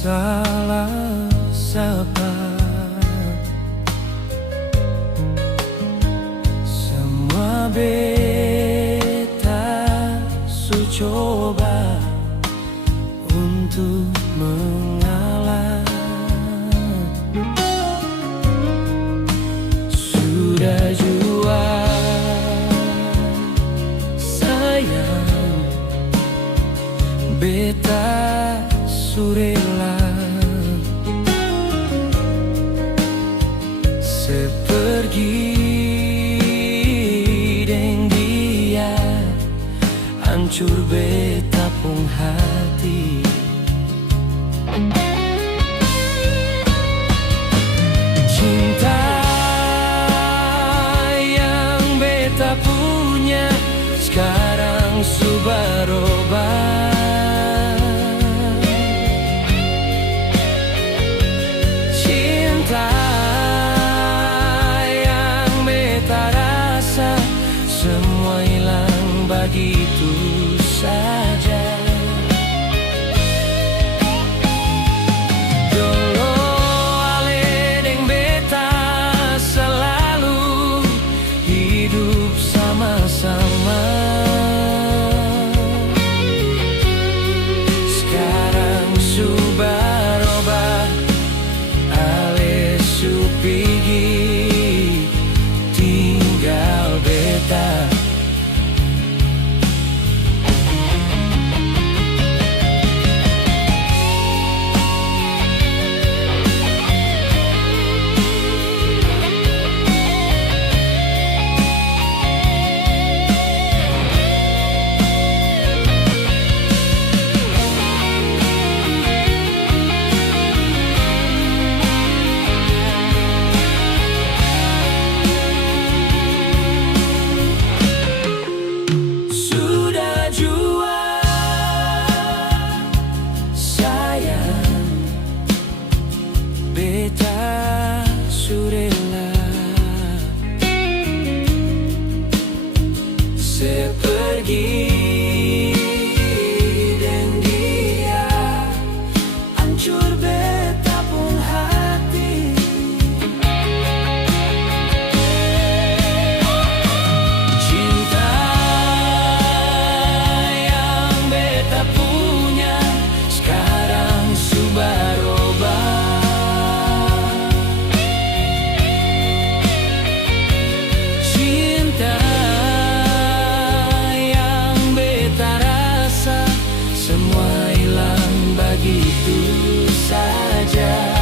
salah sapa. Semua beta su coba untuk mengalah. Sudah jua sayang, beta surela sepergi deng dia, hancur beta pun hati. Cinta yang beta punya sekarang subarubah. Cinta yang beta rasa semua hilang begitu saja. Dulu ale deng beta selalu hidup sama-sama. Sekarang subarubah, ale su pigi tinggal beta. Beta surela sepergi dan dia, hancur beta pun hati. Cinta yang beta punya sekarang subarubah. Semua hilang begitu saja.